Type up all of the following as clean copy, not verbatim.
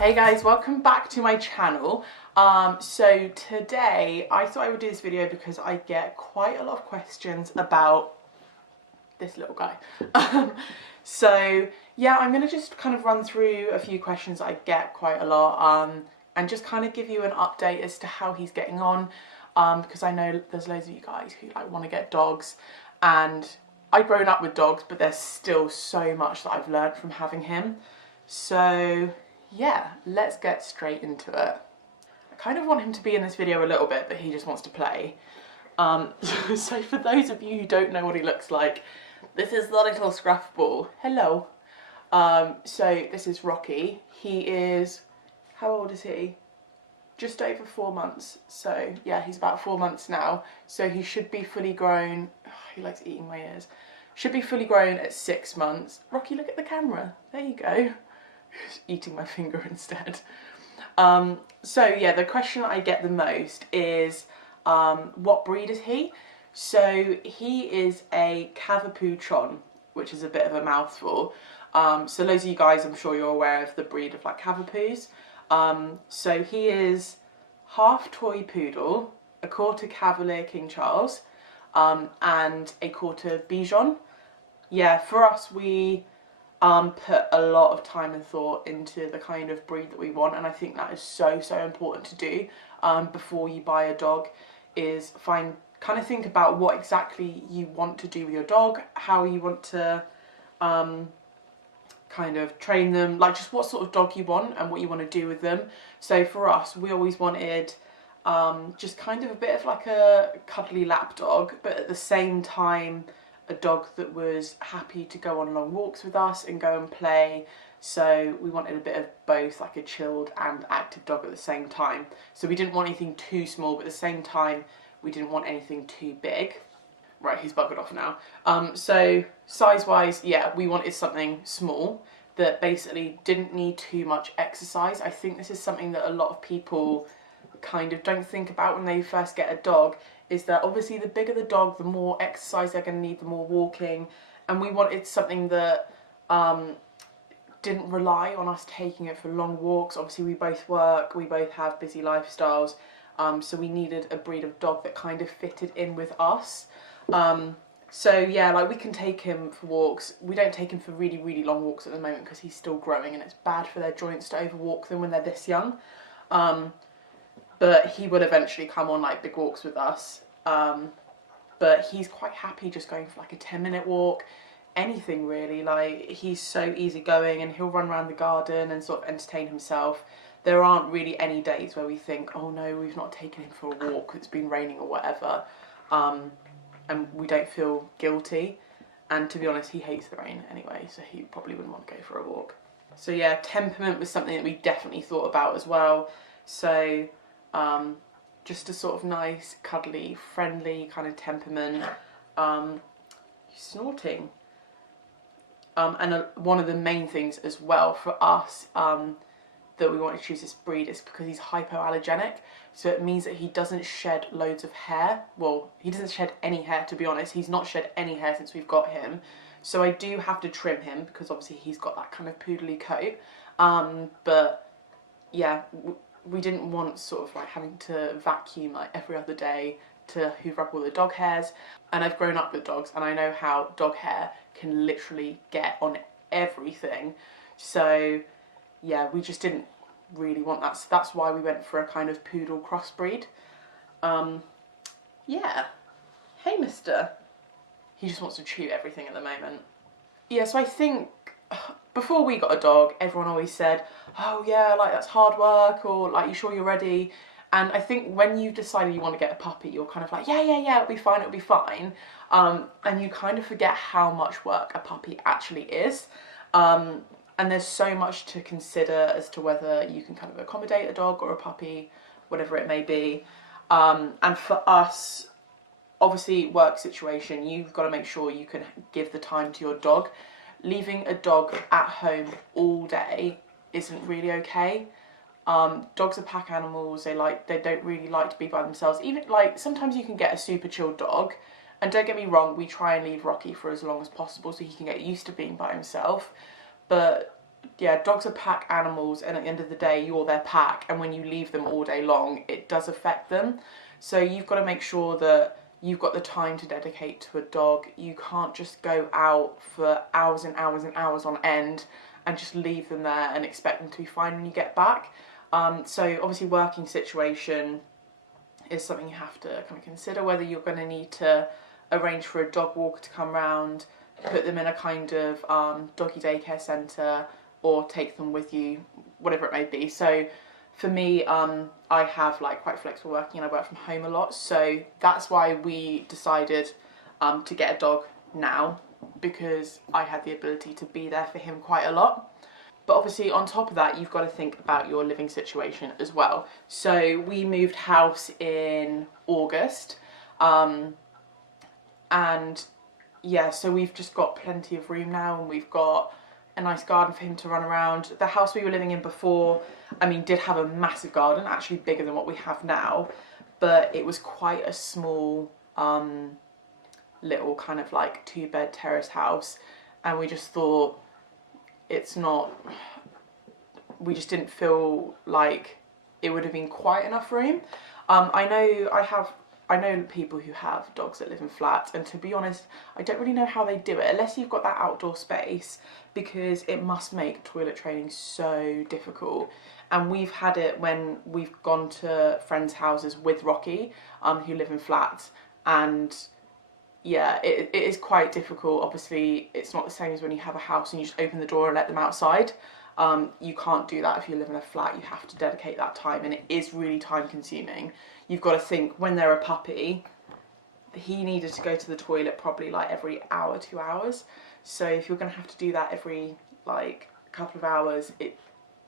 Hey guys, welcome back to my channel. So today I thought I would do this video because I get quite a lot of questions about this little guy. So yeah, I'm going to just kind of run through a few questions I get quite a lot and just kind of give you an update as to how he's getting on, because I know there's loads of you guys who want to get dogs, and I've grown up with dogs, but there's still so much that I've learned from having him. So yeah, let's get straight into it. I kind of want him to be in this video a little bit, but he just wants to play. So for those of you who don't know what he looks like, this is the little scruff ball. Hello. So this is Rocky. He is, how old is he? Just over 4 months. So yeah, he's about 4 months now. So he should be fully grown. Oh, he likes eating my ears. Should be fully grown at 6 months. Rocky, look at the camera. There you go. Eating my finger instead. So yeah, the question I get the most is what breed is he? So he is a Cavapoochon, which is a bit of a mouthful. So loads of you guys, I'm sure you're aware of the breed of Cavapoos. So he is half toy poodle, a quarter Cavalier King Charles, and a quarter Bichon. Yeah, for us we put a lot of time and thought into the kind of breed that we want, and I think that is so important to do before you buy a dog, is kind of think about what exactly you want to do with your dog, how you want to kind of train them, just what sort of dog you want and what you want to do with them. So for us, we always wanted just kind of a bit of a cuddly lap dog, but at the same time a dog that was happy to go on long walks with us and go and play. So we wanted a bit of both, a chilled and active dog at the same time. So we didn't want anything too small, but at the same time we didn't want anything too big. Right, he's buggered off now. So size wise, yeah, we wanted something small that basically didn't need too much exercise. I think this is something that a lot of people kind of don't think about when they first get a dog, is that obviously the bigger the dog, the more exercise they're going to need, the more walking, and we wanted something that didn't rely on us taking it for long walks. Obviously we both work, we both have busy lifestyles, so we needed a breed of dog that kind of fitted in with us. So yeah, we can take him for walks. We don't take him for really long walks at the moment because he's still growing and it's bad for their joints to overwalk them when they're this young. But he will eventually come on big walks with us. But he's quite happy just going for a 10-minute walk, anything really. He's so easygoing and he'll run around the garden and sort of entertain himself. There aren't really any days where we think, oh no, we've not taken him for a walk, it's been raining or whatever. And we don't feel guilty. And to be honest, he hates the rain anyway, so he probably wouldn't want to go for a walk. So yeah, temperament was something that we definitely thought about as well. So just a sort of nice, cuddly, friendly kind of temperament. Snorting. And one of the main things as well for us that we wanted to choose this breed is because he's hypoallergenic. So it means that he doesn't shed loads of hair. Well, he doesn't shed any hair, to be honest. He's not shed any hair since we've got him. So I do have to trim him because obviously he's got that kind of poodly coat. But yeah, we didn't want sort of having to vacuum every other day to hoover up all the dog hairs. And I've grown up with dogs and I know how dog hair can literally get on everything. So yeah, we just didn't really want that. So that's why we went for a kind of poodle crossbreed. Yeah. Hey, mister. He just wants to chew everything at the moment. Yeah, so I think before we got a dog, everyone always said, oh yeah, that's hard work, or you sure you're ready? And I think when you've decided you want to get a puppy, you're kind of yeah, it'll be fine. And you kind of forget how much work a puppy actually is. And there's so much to consider as to whether you can kind of accommodate a dog or a puppy, whatever it may be. And for us, obviously work situation, you've got to make sure you can give the time to your dog. Leaving a dog at home all day isn't really okay. Dogs are pack animals. They don't really like to be by themselves. Even sometimes you can get a super chilled dog, and don't get me wrong, we try and leave Rocky for as long as possible so he can get used to being by himself. But yeah, dogs are pack animals, and at the end of the day, you're their pack, and when you leave them all day long, it does affect them. So you've got to make sure that you've got the time to dedicate to a dog. You can't just go out for hours and hours and hours on end and just leave them there and expect them to be fine when you get back. So obviously working situation is something you have to kind of consider, whether you're going to need to arrange for a dog walker to come round, put them in a kind of doggy daycare centre, or take them with you, whatever it may be. So for me, I have like quite flexible working and I work from home a lot, so that's why we decided to get a dog now, because I had the ability to be there for him quite a lot. But obviously on top of that, you've got to think about your living situation as well. So we moved house in August, and yeah, so we've just got plenty of room now, and we've got a nice garden for him to run around. The house we were living in before, I mean, did have a massive garden, actually bigger than what we have now, but it was quite a small little kind of like 2-bed terrace house, and we just thought we just didn't feel like it would have been quite enough room. I know people who have dogs that live in flats, and to be honest, I don't really know how they do it unless you've got that outdoor space, because it must make toilet training so difficult. And we've had it when we've gone to friends' houses with Rocky, who live in flats, and yeah, it is quite difficult. Obviously, it's not the same as when you have a house and you just open the door and let them outside. You can't do that if you live in a flat. You have to dedicate that time, and it is really time consuming. You've got to think, when they're a puppy, he needed to go to the toilet probably like every hour, 2 hours. So if you're going to have to do that every like couple of hours, it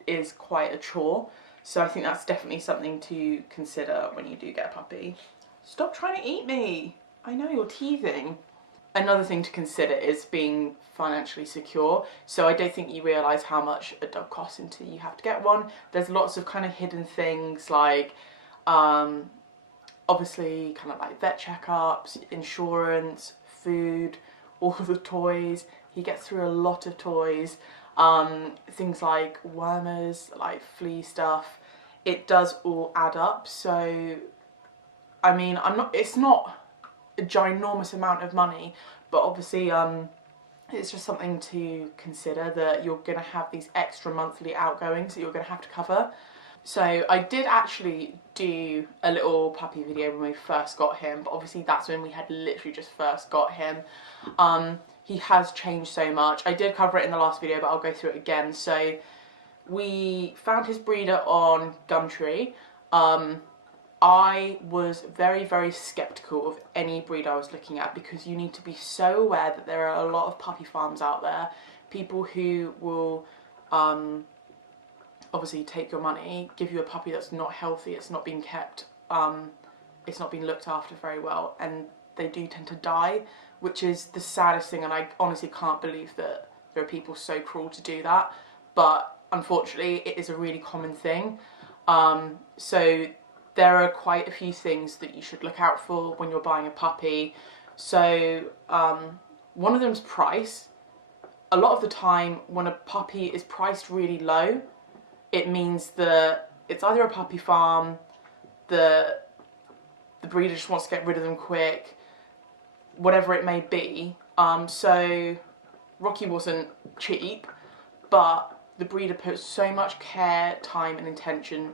is quite a chore. So I think that's definitely something to consider when you do get a puppy. Stop trying to eat me. I know, you're teething. Another thing to consider is being financially secure. So I don't think you realise how much a dog costs until you have to get one. There's lots of kind of hidden things like obviously kind of like vet checkups, insurance, food, all the toys. He gets through a lot of toys. Things like wormers, like flea stuff. It does all add up. So I mean, it's not a ginormous amount of money, but obviously it's just something to consider, that you're going to have these extra monthly outgoings that you're going to have to cover. So I did actually do a little puppy video when we first got him, but obviously that's when we had literally just first got him. He has changed so much. I did cover it in the last video, but I'll go through it again. So we found his breeder on Gumtree. I was very, very sceptical of any breed I was looking at, because you need to be so aware that there are a lot of puppy farms out there, people who will obviously take your money, give you a puppy that's not healthy, it's not being kept, it's not being looked after very well, and they do tend to die, which is the saddest thing, and I honestly can't believe that there are people so cruel to do that, but unfortunately it is a really common thing. So there are quite a few things that you should look out for when you're buying a puppy. So one of them's price. A lot of the time when a puppy is priced really low, it means that it's either a puppy farm, the breeder just wants to get rid of them quick, whatever it may be. So Rocky wasn't cheap, but the breeder put so much care, time and intention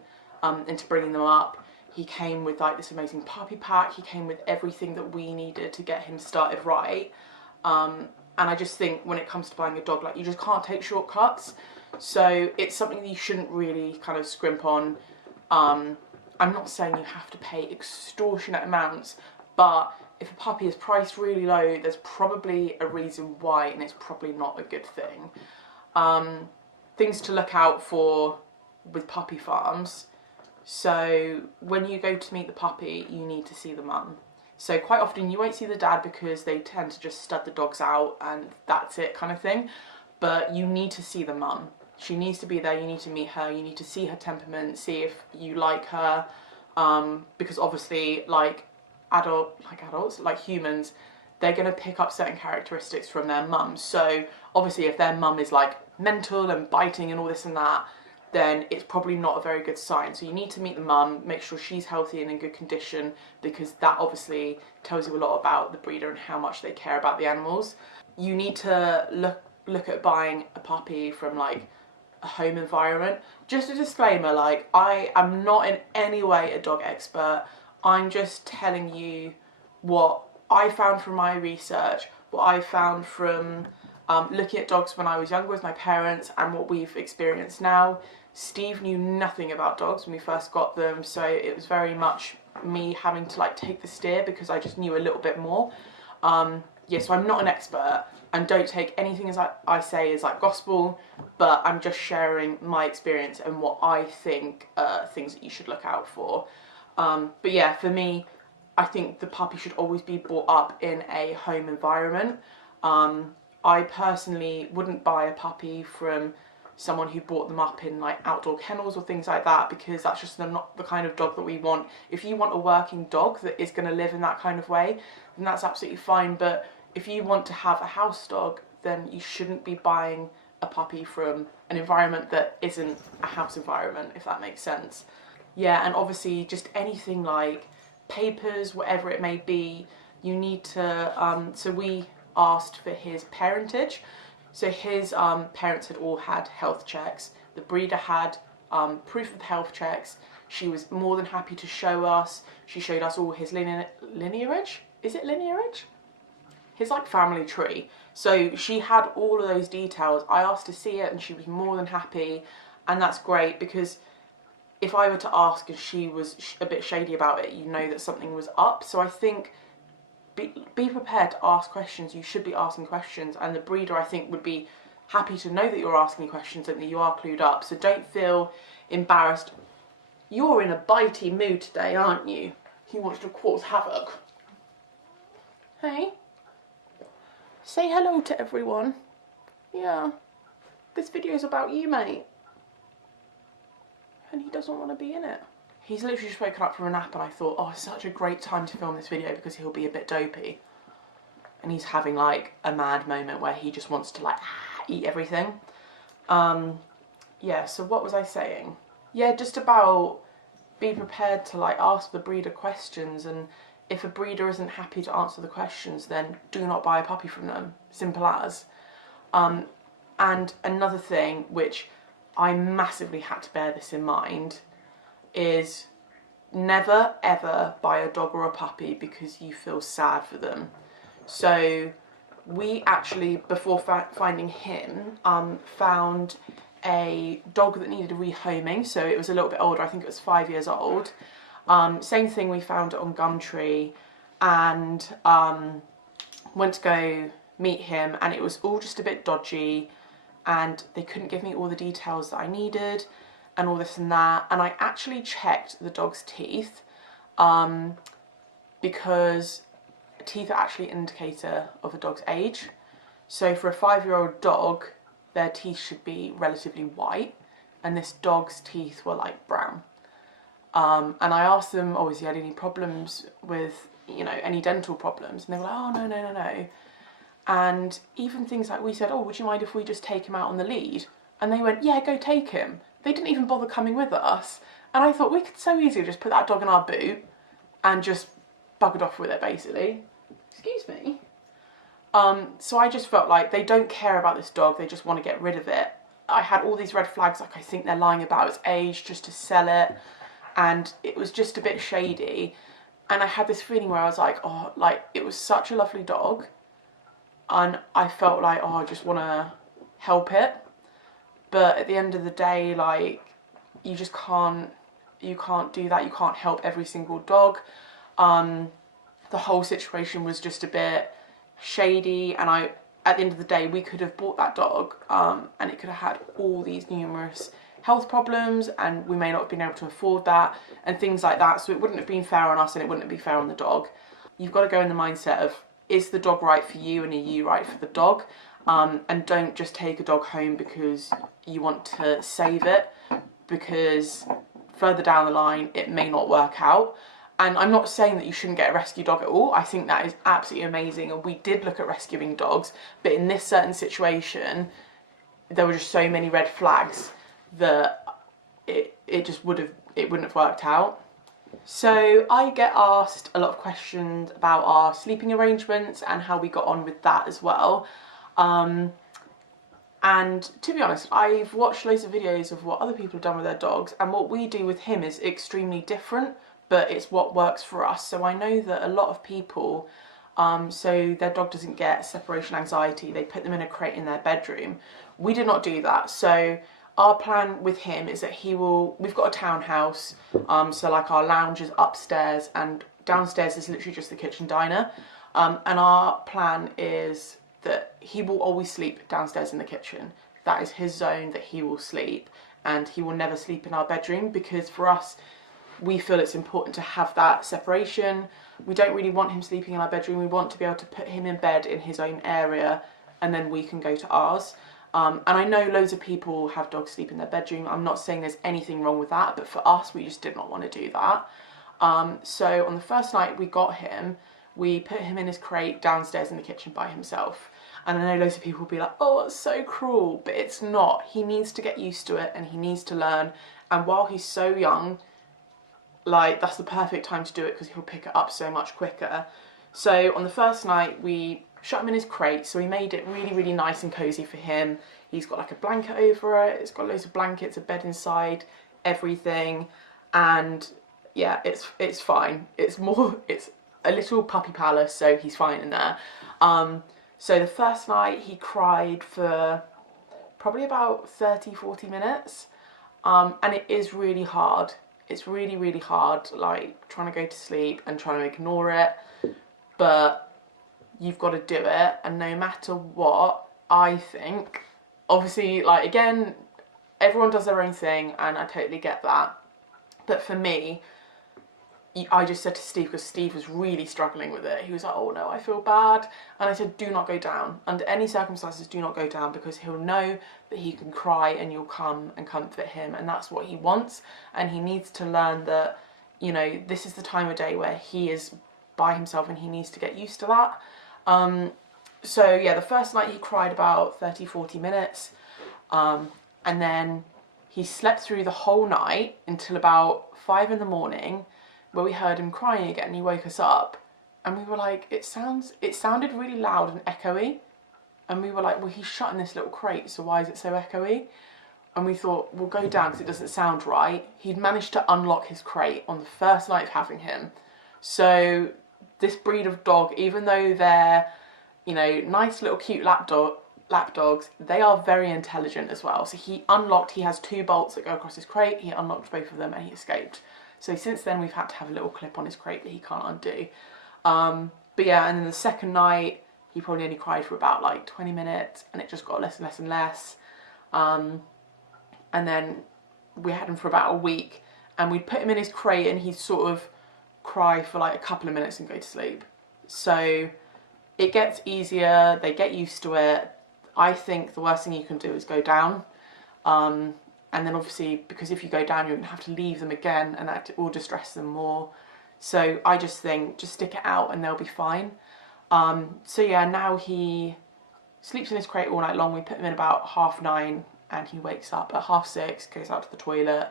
into bringing them up. He came with like this amazing puppy pack, he came with everything that we needed to get him started right. And I just think when it comes to buying a dog, like, you just can't take shortcuts. So it's something that you shouldn't really kind of scrimp on. I'm not saying you have to pay extortionate amounts, but if a puppy is priced really low, there's probably a reason why, and it's probably not a good thing. Things to look out for with puppy farms. So when you go to meet the puppy, you need to see the mum. So quite often you won't see the dad, because they tend to just stud the dogs out and that's it kind of thing. But you need to see the mum. She needs to be there, you need to meet her, you need to see her temperament, see if you like her. Because obviously like adults, like humans, they're going to pick up certain characteristics from their mum. So obviously if their mum is like mental and biting and all this and that, then it's probably not a very good sign. So you need to meet the mum, make sure she's healthy and in good condition, because that obviously tells you a lot about the breeder and how much they care about the animals. You need to look at buying a puppy from like a home environment. Just a disclaimer, like, I am not in any way a dog expert. I'm just telling you what I found from my research, what I found from looking at dogs when I was younger with my parents, and what we've experienced now. Steve knew nothing about dogs when we first got them, so it was very much me having to like take the steer because I just knew a little bit more. Yeah, so I'm not an expert, and don't take anything as I say as like gospel, but I'm just sharing my experience and what I think things that you should look out for. But yeah, for me, I think the puppy should always be brought up in a home environment. I personally wouldn't buy a puppy from someone who brought them up in like outdoor kennels or things like that, because that's just not the kind of dog that we want. If you want a working dog that is going to live in that kind of way, then that's absolutely fine. But if you want to have a house dog, then you shouldn't be buying a puppy from an environment that isn't a house environment, if that makes sense. Yeah, and obviously just anything like papers, whatever it may be, you need to, so we asked for his parentage. So his parents had all had health checks. The breeder had proof of the health checks. She was more than happy to show us. She showed us all his lineage. Is it lineage? His like family tree. So she had all of those details. I asked to see it and she was more than happy, and that's great, because if I were to ask and she was a bit shady about it, you know that something was up. So I think be prepared to ask questions. You should be asking questions, and the breeder, I think, would be happy to know that you're asking questions and that you are clued up. So don't feel embarrassed. You're in a bitey mood today, aren't you? He wants to cause havoc. Hey, say hello to everyone. Yeah, this video's about you, mate. And he doesn't want to be in it. He's literally just woken up from a nap, and I thought, oh, it's such a great time to film this video because he'll be a bit dopey. And he's having like a mad moment where he just wants to like eat everything. Yeah, so what was I saying? Yeah, just about be prepared to like ask the breeder questions, and if a breeder isn't happy to answer the questions, then do not buy a puppy from them. Simple as. And another thing, which I massively had to bear this in mind, is never ever buy a dog or a puppy because you feel sad for them. So we actually, before finding him, found a dog that needed a rehoming. So it was a little bit older, I think it was 5 years old. Same thing, we found it on Gumtree, and went to go meet him, and it was all just a bit dodgy, and they couldn't give me all the details that I needed and all this and that. And I actually checked the dog's teeth, because teeth are actually an indicator of a dog's age. So for a 5-year-old dog, their teeth should be relatively white, and this dog's teeth were like brown. And I asked them, oh, has he had any problems with, you know, any dental problems? And they were like, oh, no. And even things like, we said, oh, would you mind if we just take him out on the lead? And they went, yeah, go take him. They didn't even bother coming with us. And I thought we could so easily just put that dog in our boot and just buggered off with it, basically. Excuse me. So I just felt like they don't care about this dog, they just want to get rid of it. I had all these red flags, like I think they're lying about its age just to sell it, and it was just a bit shady. And I had this feeling where I was like, oh, like, it was such a lovely dog, and I felt like, oh, I just want to help it. But at the end of the day, like, you just can't do that. You can't help every single dog. The whole situation was just a bit shady, and at the end of the day, we could have bought that dog, and it could have had all these numerous health problems, and we may not have been able to afford that, and things like that. So it wouldn't have been fair on us, and it wouldn't be fair on the dog. You've got to go in the mindset of, is the dog right for you, and are you right for the dog? And don't just take a dog home because you want to save it, because further down the line it may not work out. And I'm not saying that you shouldn't get a rescue dog at all. I think that is absolutely amazing, and we did look at rescuing dogs, but in this certain situation, there were just so many red flags that it wouldn't have worked out. So I get asked a lot of questions about our sleeping arrangements and how we got on with that as well. And to be honest, I've watched loads of videos of what other people have done with their dogs, and what we do with him is extremely different, but it's what works for us. So I know that a lot of people, so their dog doesn't get separation anxiety, they put them in a crate in their bedroom. We did not do that. So our plan with him is that we've got a townhouse, so like our lounge is upstairs and downstairs is literally just the kitchen diner. And our plan is that he will always sleep downstairs in the kitchen. That is his zone that he will sleep, and he will never sleep in our bedroom, because for us, we feel it's important to have that separation. We don't really want him sleeping in our bedroom. We want to be able to put him in bed in his own area, and then we can go to ours. And I know loads of people have dogs sleep in their bedroom. I'm not saying there's anything wrong with that, but for us, we just did not want to do that. So on the first night we got him, we put him in his crate downstairs in the kitchen by himself. And I know loads of people will be like, oh, it's so cruel, but it's not. He needs to get used to it and he needs to learn. And while he's so young, like, that's the perfect time to do it because he'll pick it up so much quicker. So on the first night, we shut him in his crate. So we made it really, really nice and cozy for him. He's got like a blanket over it. It's got loads of blankets, a bed inside, everything. And yeah, it's fine. It's a little puppy palace, so he's fine in there. So the first night he cried for probably about 30-40 minutes. And it is really hard. It's really, really hard, like trying to go to sleep and trying to ignore it. But you've got to do it. And no matter what, I think, obviously, like, again, everyone does their own thing and I totally get that. But for me, I just said to Steve, because Steve was really struggling with it. He was like, oh no, I feel bad. And I said, do not go down. Under any circumstances, do not go down, because he'll know that he can cry and you'll come and comfort him. And that's what he wants. And he needs to learn that, you know, this is the time of day where he is by himself and he needs to get used to that. So yeah, the first night he cried about 30-40 minutes. And then he slept through the whole night until about 5 in the morning, where we heard him crying again and he woke us up. And we were like, it sounded really loud and echoey. And we were like, well, he's shut in this little crate, so why is it so echoey? And we thought, we'll go down because it doesn't sound right. He'd managed to unlock his crate on the first night of having him. So this breed of dog, even though they're, you know, nice little cute lap dogs, they are very intelligent as well. So he has 2 bolts that go across his crate. He unlocked both of them and he escaped. So since then we've had to have a little clip on his crate that he can't undo. But yeah, and then the second night he probably only cried for about like 20 minutes and it just got less and less and less. And then we had him for about a week and we'd put him in his crate and he'd sort of cry for like a couple of minutes and go to sleep. So it gets easier, they get used to it. I think the worst thing you can do is go down. And then obviously, because if you go down, you're going to have to leave them again and that will distress them more. So I just think, just stick it out and they'll be fine. So yeah, now he sleeps in his crate all night long. We put him in about 9:30 and he wakes up at 6:30, goes out to the toilet,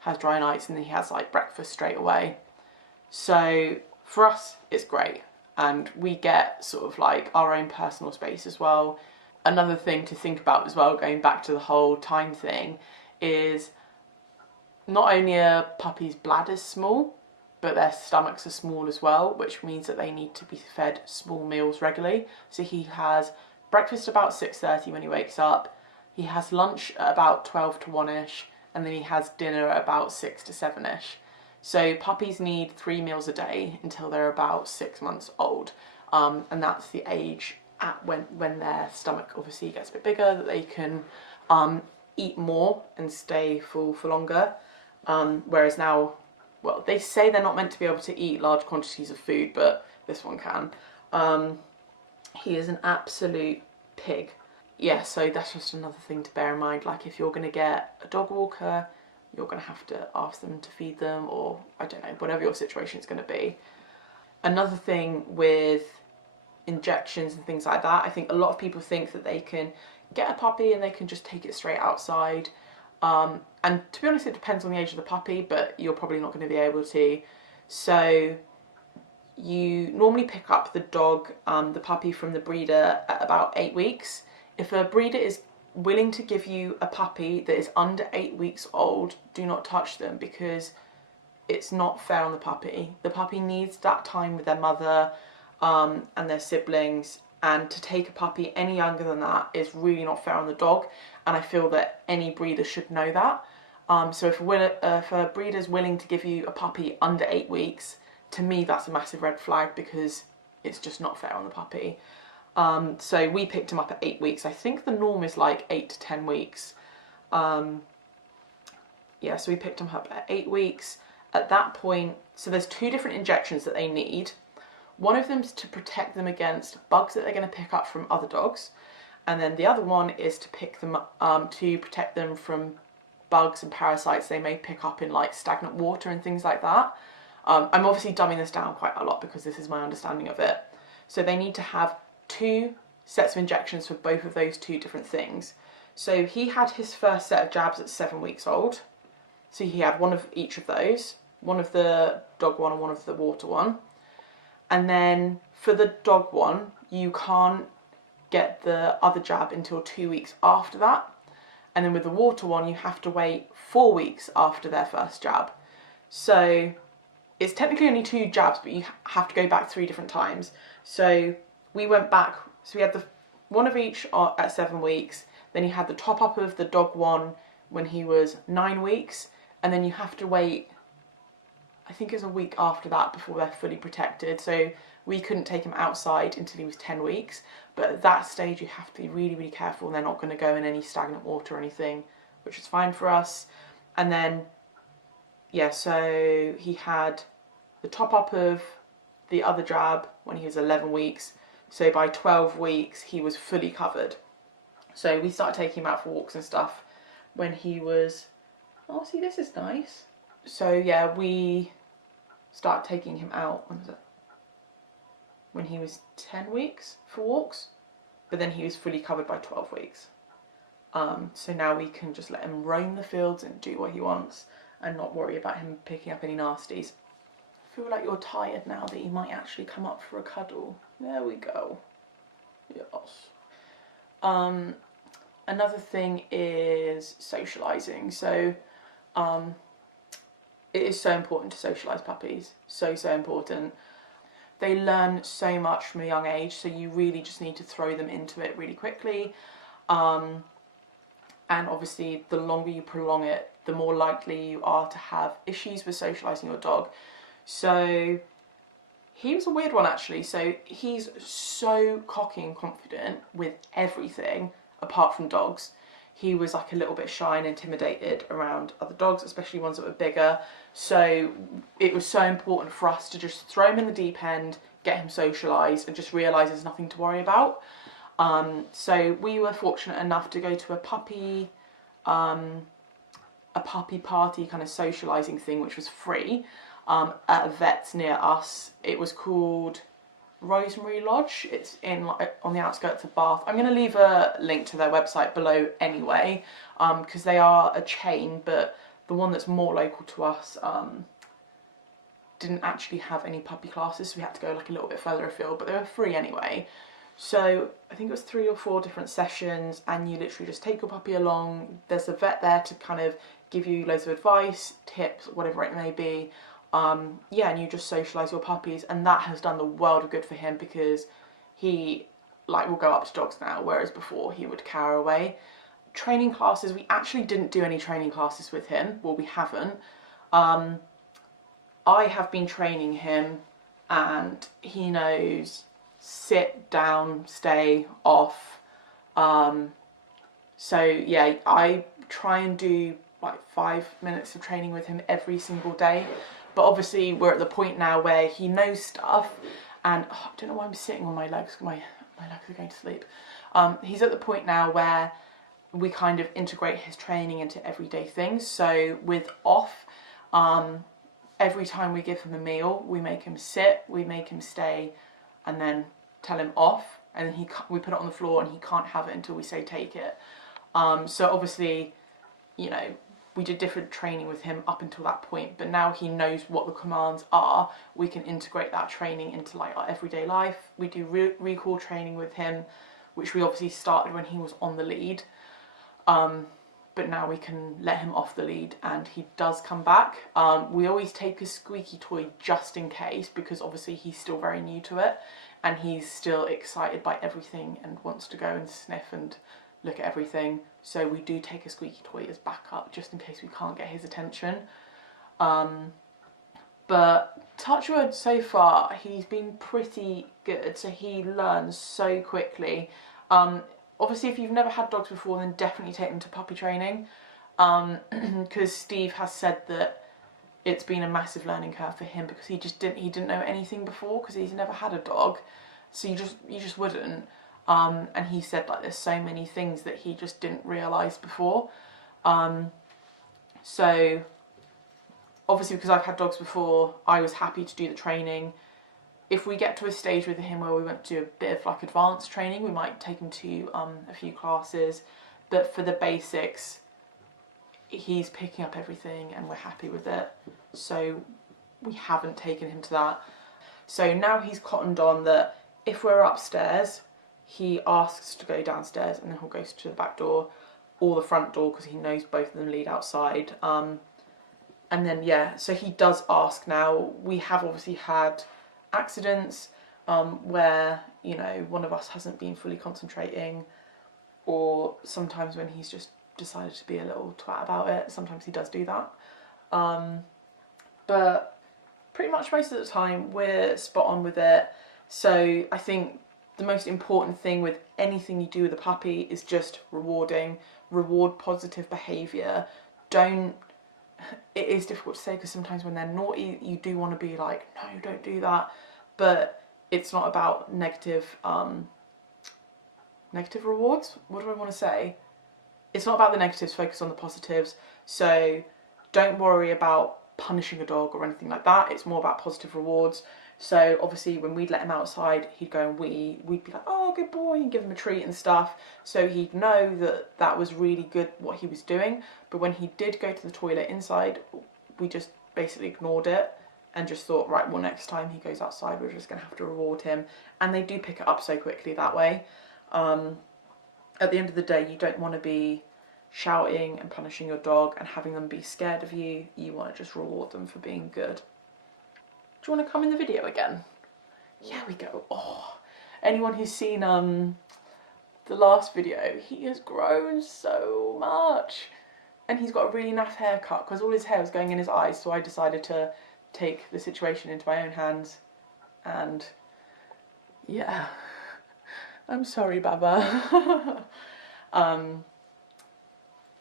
has dry nights, and then he has like breakfast straight away. So for us, it's great. And we get sort of like our own personal space as well. Another thing to think about as well, going back to the whole time thing, is not only are puppies' bladders small, but their stomachs are small as well, which means that they need to be fed small meals regularly. So he has breakfast about 6:30 when he wakes up, he has lunch at about 12 to 1ish, and then he has dinner at about 6 to 7ish. So puppies need 3 meals a day until they're about 6 months old, and that's the age at when their stomach obviously gets a bit bigger, that they can eat more and stay full for longer. Whereas now, well, they say they're not meant to be able to eat large quantities of food, but this one can. He is an absolute pig. Yeah, so that's just another thing to bear in mind. Like, if you're going to get a dog walker, you're going to have to ask them to feed them, or I don't know, whatever your situation is going to be. Another thing with injections and things like that. I think a lot of people think that they can get a puppy and they can just take it straight outside. And to be honest, it depends on the age of the puppy, but you're probably not going to be able to. So you normally pick up the dog, the puppy from the breeder at about 8 weeks. If a breeder is willing to give you a puppy that is under 8 weeks old, do not touch them, because it's not fair on the puppy. The puppy needs that time with their mother and their siblings, and to take a puppy any younger than that is really not fair on the dog, and I feel that any breeder should know that. So if a breeder's willing to give you a puppy under 8 weeks, to me that's a massive red flag, because it's just not fair on the puppy. So we picked him up at 8 weeks. I think the norm is like 8 to 10 weeks. Yeah, so we picked him up at 8 weeks. At that point, so there's 2 different injections that they need. One of them is to protect them against bugs that they're going to pick up from other dogs, and then the other one is to pick them to protect them from bugs and parasites they may pick up in like stagnant water and things like that. I'm obviously dumbing this down quite a lot because this is my understanding of it. So they need to have 2 sets of injections for both of those 2 different things. So he had his first set of jabs at 7 weeks old. So he had one of each of those, one of the dog one and one of the water one. And then for the dog one, you can't get the other jab until 2 weeks after that. And then with the water one, you have to wait 4 weeks after their first jab. So it's technically only 2 jabs, but you have to go back 3 different times. So we went back, so we had the one of each at 7 weeks. Then he had the top up of the dog one when he was 9 weeks. And then you have to wait, I think it was a week after that before they're fully protected. So we couldn't take him outside until he was 10 weeks. But at that stage, you have to be really, really careful. They're not going to go in any stagnant water or anything, which is fine for us. And then, yeah, so he had the top up of the other jab when he was 11 weeks. So by 12 weeks, he was fully covered. So we started taking him out for walks and stuff when he was, oh, see, this is nice. So yeah, we started taking him out, when was it? When he was 10 weeks for walks, but then he was fully covered by 12 weeks. So now we can just let him roam the fields and do what he wants and not worry about him picking up any nasties. I feel like you're tired now that you might actually come up for a cuddle. There we go. Yes. Another thing is socializing. So it is so important to socialize puppies. So important. They learn so much from a young age, so you really just need to throw them into it really quickly. And obviously, the longer you prolong it, the more likely you are to have issues with socialising your dog. So he was a weird one, actually. So he's so cocky and confident with everything, apart from dogs. He was like a little bit shy and intimidated around other dogs, especially ones that were bigger. So it was so important for us to just throw him in the deep end, get him socialised, and just realise there's nothing to worry about. So we were fortunate enough to go to a puppy party kind of socialising thing, which was free, at a vet near us. It was called Rosemary Lodge. It's in on the outskirts of Bath. I'm going to leave a link to their website below anyway, because they are a chain, but the one that's more local to us didn't actually have any puppy classes, so we had to go like a little bit further afield, but they were free anyway. So I think it was 3 or 4 different sessions, and you literally just take your puppy along. There's a vet there to kind of give you loads of advice, tips, whatever it may be. Yeah, and you just socialise your puppies, and that has done the world of good for him, because he will go up to dogs now, whereas before he would cower away. Training classes, we actually didn't do any training classes with him. Well, we haven't. I have been training him, and he knows sit, down, stay, off. So yeah, I try and do like 5 minutes of training with him every single day. But obviously we're at the point now where he knows stuff, and I don't know why I'm sitting on my legs, my legs are going to sleep. He's at the point now where we kind of integrate his training into everyday things. So with off, every time we give him a meal, we make him sit, we make him stay, and then tell him off, and then we put it on the floor and he can't have it until we say take it. So obviously, you know, we did different training with him up until that point, but now he knows what the commands are. We can integrate that training into like our everyday life. We do recall training with him, which we obviously started when he was on the lead. But now we can let him off the lead and he does come back. We always take a squeaky toy just in case, because obviously he's still very new to it and he's still excited by everything and wants to go and sniff and look at everything. So we do take a squeaky toy as backup just in case we can't get his attention. But touch wood, so far he's been pretty good, so he learns so quickly. Obviously, if you've never had dogs before, then definitely take them to puppy training, because Steve has said that it's been a massive learning curve for him, because he didn't know anything before, because he's never had a dog, so you just wouldn't. And he said like there's so many things that he just didn't realise before. So obviously, because I've had dogs before, I was happy to do the training. If we get to a stage with him where we want to do a bit of like advanced training, we might take him to a few classes, but for the basics he's picking up everything and we're happy with it, so we haven't taken him to that. So now he's cottoned on that if we're upstairs he asks to go downstairs, and then he'll go to the back door or the front door because he knows both of them lead outside. And then yeah, so he does ask now. We have obviously had accidents where, you know, one of us hasn't been fully concentrating, or sometimes when he's just decided to be a little twat about it, sometimes he does do that. But pretty much most of the time we're spot on with it. So I think the most important thing with anything you do with a puppy is just reward positive behaviour. It is difficult to say because sometimes when they're naughty you do want to be like, no, don't do that, but it's not about negative rewards. What do I want to say? It's not about the negatives, focus on the positives. So don't worry about punishing a dog or anything like that. It's more about positive rewards. So obviously when we'd let him outside, he'd go and we'd be like, oh, good boy, and give him a treat and stuff. So he'd know that that was really good what he was doing. But when he did go to the toilet inside, we just basically ignored it and just thought, right, well, next time he goes outside, we're just going to have to reward him. And they do pick it up so quickly that way. At the end of the day, you don't want to be shouting and punishing your dog and having them be scared of you. You want to just reward them for being good. Do you want to come in the video again? Yeah, we go. Oh, anyone who's seen the last video, he has grown so much. And he's got a really naff haircut because all his hair was going in his eyes, so I decided to take the situation into my own hands. And yeah, I'm sorry, Baba.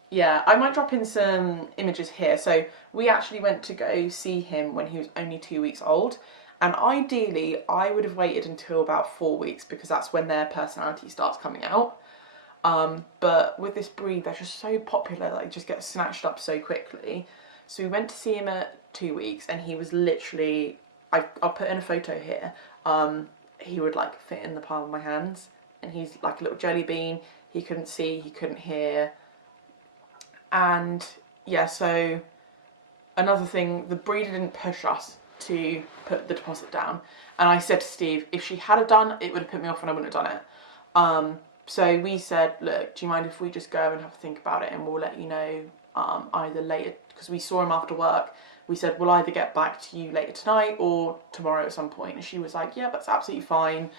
Yeah, I might drop in some images here. So we actually went to go see him when he was only 2 weeks old. And ideally, I would have waited until about 4 weeks because that's when their personality starts coming out. But with this breed, they're just so popular, like just get snatched up so quickly. So we went to see him at 2 weeks and he was literally, I'll put in a photo here. He would like fit in the palm of my hands and he's like a little jelly bean. He couldn't see, he couldn't hear. And yeah, so another thing, the breeder didn't push us to put the deposit down. And I said to Steve, if she had done, it would have put me off and I wouldn't have done it. So we said, look, do you mind if we just go and have a think about it and we'll let you know either later, because we saw him after work. We said, we'll either get back to you later tonight or tomorrow at some point. And she was like, yeah, that's absolutely fine.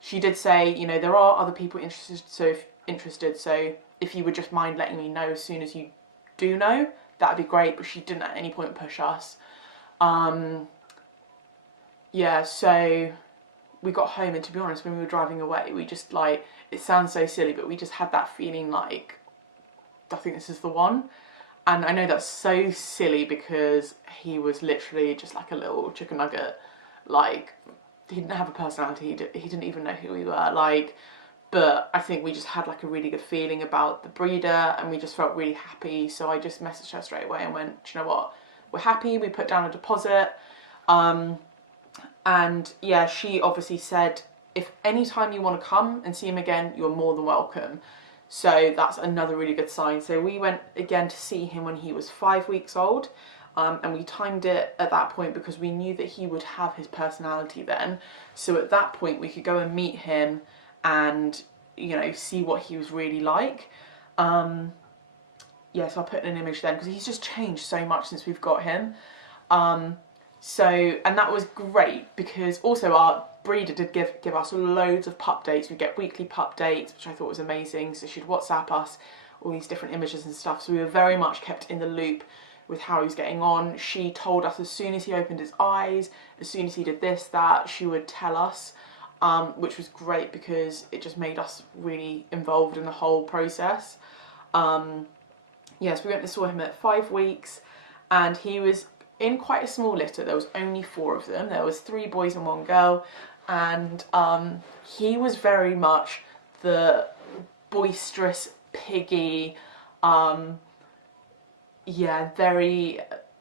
She did say, you know, there are other people interested, so if you would just mind letting me know as soon as you do know, that'd be great. But she didn't at any point push us. Yeah, so we got home, and to be honest, when we were driving away, we just like, it sounds so silly, but we just had that feeling like, I think this is the one. And I know that's so silly because he was literally just like a little chicken nugget. Like, he didn't have a personality, he didn't even know who we were, like, but I think we just had like a really good feeling about the breeder and we just felt really happy. So I just messaged her straight away and went, do you know what, we're happy, we put down a deposit. And yeah, she obviously said, if anytime you want to come and see him again, you're more than welcome. So that's another really good sign. So we went again to see him when he was 5 weeks old. And we timed it at that point because we knew that he would have his personality then. So at that point we could go and meet him and, you know, see what he was really like. Yeah, so I'll put in an image then because he's just changed so much since we've got him. So, and that was great because also our breeder did give us loads of pup dates. We get weekly pup dates, which I thought was amazing. So she'd WhatsApp us all these different images and stuff. So we were very much kept in the loop with how he was getting on. She told us as soon as he opened his eyes, as soon as he did this, that, she would tell us, which was great because it just made us really involved in the whole process. Yes, we went and saw him at 5 weeks and he was in quite a small litter. There was only 4 of them. There was 3 boys and 1 girl, and he was very much the boisterous, piggy, yeah,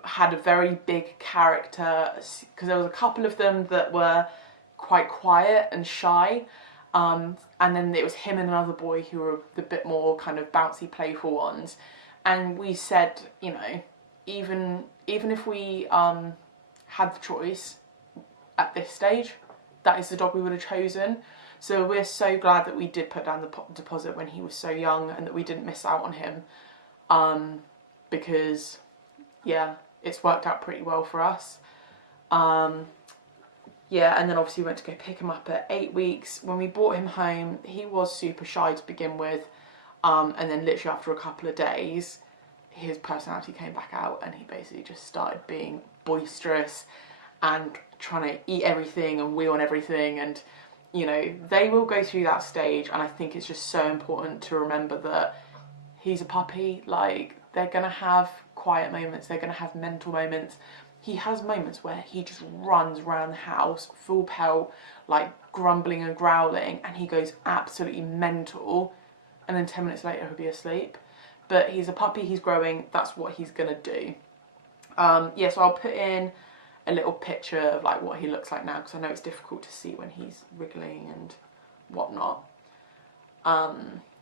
had a very big character, because there was a couple of them that were quite quiet and shy, and then it was him and another boy who were the bit more kind of bouncy, playful ones. And we said, you know, even if we had the choice at this stage, that is the dog we would have chosen. So we're so glad that we did put down the deposit when he was so young and that we didn't miss out on him, because yeah, it's worked out pretty well for us. Yeah, and then obviously we went to go pick him up at 8 weeks. When we brought him home, he was super shy to begin with, and then literally after a couple of days his personality came back out and he basically just started being boisterous and trying to eat everything and wee on everything. And you know, they will go through that stage, and I think it's just so important to remember that he's a puppy. Like, they're gonna have quiet moments, they're gonna have mental moments. He has moments where he just runs around the house full pelt, like grumbling and growling, and he goes absolutely mental, and then 10 minutes later he'll be asleep. But he's a puppy, he's growing, that's what he's gonna do. Yeah, so I'll put in a little picture of like what he looks like now, because I know it's difficult to see when he's wriggling and whatnot.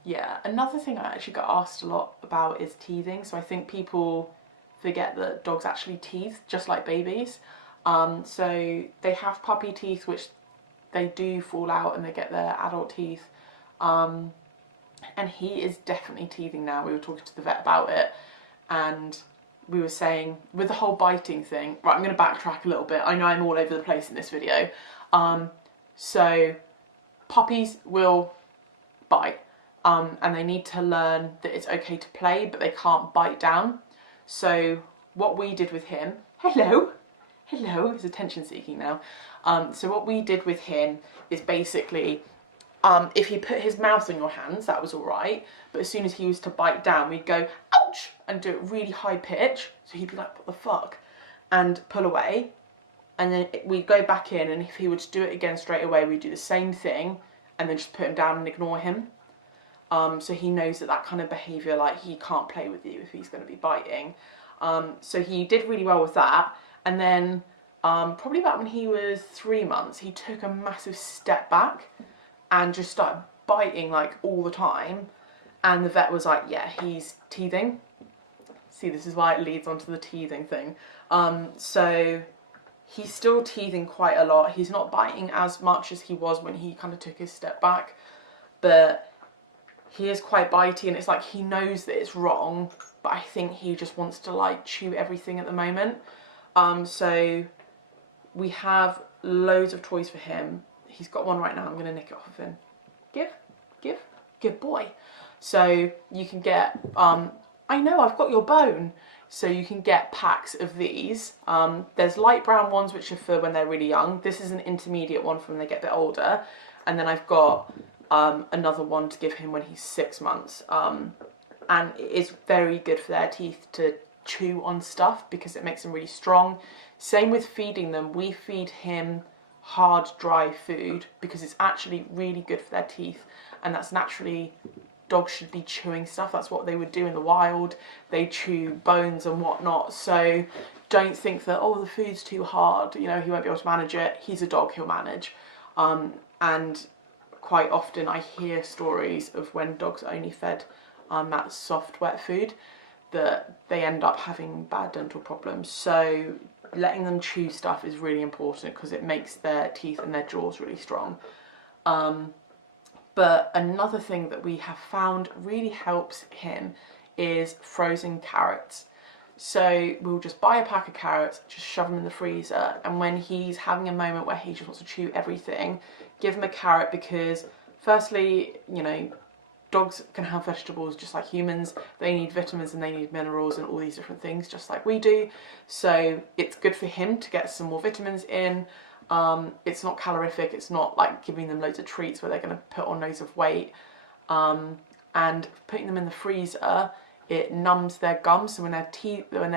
Yeah, another thing I actually got asked a lot about is teething. So I think people forget that dogs actually teeth just like babies. So they have puppy teeth, which they do fall out and they get their adult teeth. And he is definitely teething now. We were talking to the vet about it, and we were saying with the whole biting thing, right, I'm going to backtrack a little bit. I know I'm all over the place in this video. So puppies will bite, and they need to learn that it's okay to play, but they can't bite down. So what we did with him, hello, he's attention seeking now. So what we did with him is basically, if he put his mouth on your hands, that was all right. But as soon as he was to bite down, we'd go, ouch, and do it really high pitch. So he'd be like, what the fuck? And pull away. And then we'd go back in, and if he would do it again straight away, we'd do the same thing and then just put him down and ignore him. So he knows that kind of behaviour, like he can't play with you if he's going to be biting. So he did really well with that. And then probably about when he was 3 months, he took a massive step back and just started biting like all the time. And the vet was like, yeah, he's teething. See, this is why it leads onto the teething thing. So he's still teething quite a lot. He's not biting as much as he was when he kind of took his step back, but he is quite bitey, and it's like he knows that it's wrong, but I think he just wants to like chew everything at the moment. So we have loads of toys for him. He's got one right now. I'm going to nick it off of him. Give, good boy. So you can get, I know, I've got your bone. So you can get packs of these. There's light brown ones, which are for when they're really young. This is an intermediate one for when they get a bit older. And then I've got another one to give him when he's 6 months. And it is very good for their teeth to chew on stuff because it makes them really strong. Same with feeding them. We feed him hard, dry food because it's actually really good for their teeth, and that's naturally, dogs should be chewing stuff. That's what they would do in the wild. They chew bones and whatnot. So don't think that, oh, the food's too hard, you know, he won't be able to manage it. He's a dog, he'll manage. And quite often I hear stories of when dogs are only fed that soft, wet food, that they end up having bad dental problems. So letting them chew stuff is really important because it makes their teeth and their jaws really strong. But another thing that we have found really helps him is frozen carrots. So we'll just buy a pack of carrots, just shove them in the freezer, and when he's having a moment where he just wants to chew everything, give him a carrot, because firstly, you know, dogs can have vegetables just like humans. They need vitamins and they need minerals and all these different things just like we do. So it's good for him to get some more vitamins in. It's not calorific, it's not like giving them loads of treats where they're going to put on loads of weight. And putting them in the freezer, it numbs their gums, so when they're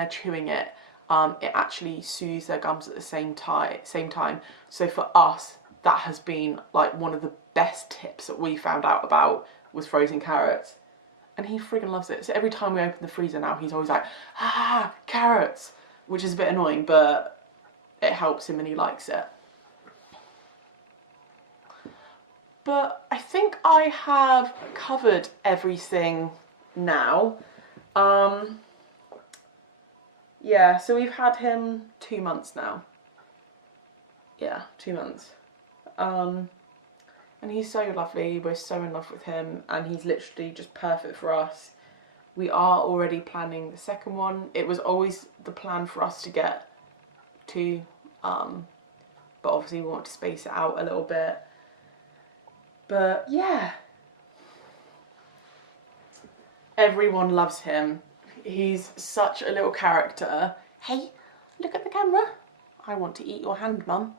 chewing it, it actually soothes their gums at the same time. So for us, that has been like one of the best tips that we found out about was frozen carrots. And he friggin' loves it. So every time we open the freezer now, he's always like, ah, carrots, which is a bit annoying, but it helps him and he likes it. But I think I have covered everything now. Yeah, so we've had him 2 months now. Yeah, 2 months. And he's so lovely, we're so in love with him, and he's literally just perfect for us. We are already planning the second one. It was always the plan for us to get 2, but obviously we want to space it out a little bit. But yeah, everyone loves him. He's such a little character. Hey, look at the camera. I want to eat your hand, Mum.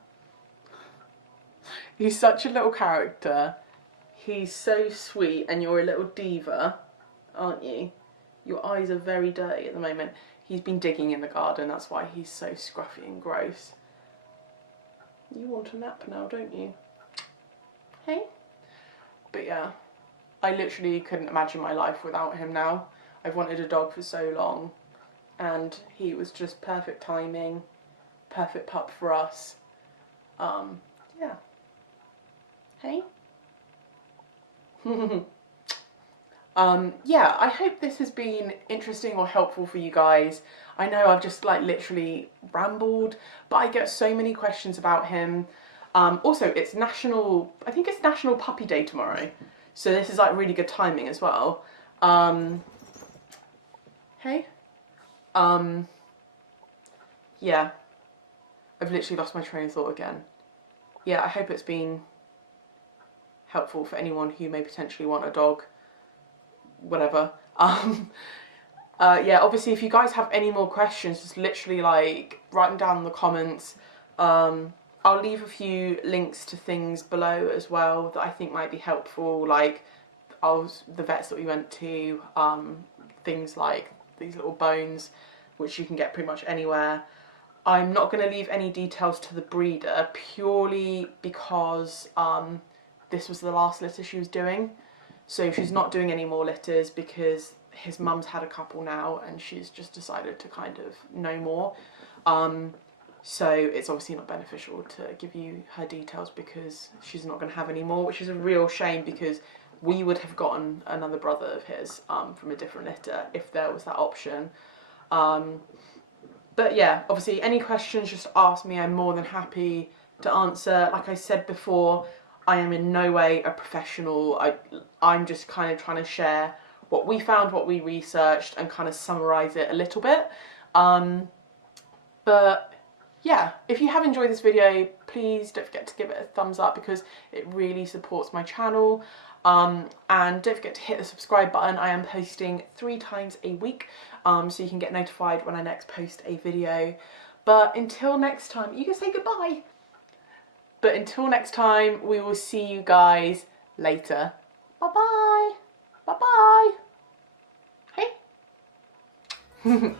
He's such a little character. He's so sweet, and you're a little diva, aren't you? Your eyes are very dirty at the moment. He's been digging in the garden, that's why he's so scruffy and gross. You want a nap now, don't you? Hey? But yeah, I literally couldn't imagine my life without him now. I've wanted a dog for so long, and he was just perfect timing, perfect pup for us. Yeah. Hey? Yeah, I hope this has been interesting or helpful for you guys. I know I've just like literally rambled, but I get so many questions about him. Also, I think it's National Puppy Day tomorrow. So this is like really good timing as well. Hey? Yeah. I've literally lost my train of thought again. Yeah, I hope it's been helpful for anyone who may potentially want a dog. Whatever. Yeah, obviously if you guys have any more questions, just literally like write them down in the comments. I'll leave a few links to things below as well that I think might be helpful, like the vets that we went to, things like these little bones, which you can get pretty much anywhere. I'm not going to leave any details to the breeder purely because this was the last litter she was doing. So she's not doing any more litters because his mum's had a couple now and she's just decided to kind of no more. So it's obviously not beneficial to give you her details because she's not going to have any more, which is a real shame because we would have gotten another brother of his from a different litter if there was that option. But yeah, obviously any questions, just ask me. I'm more than happy to answer. Like I said before, I am in no way a professional. I'm just kind of trying to share what we found, what we researched, and kind of summarise it a little bit. But yeah, if you have enjoyed this video, please don't forget to give it a thumbs up because it really supports my channel. And don't forget to hit the subscribe button. I am posting 3 times a week, so you can get notified when I next post a video. But until next time, you can say goodbye. But until next time, we will see you guys later. Bye-bye. Bye-bye. Hey.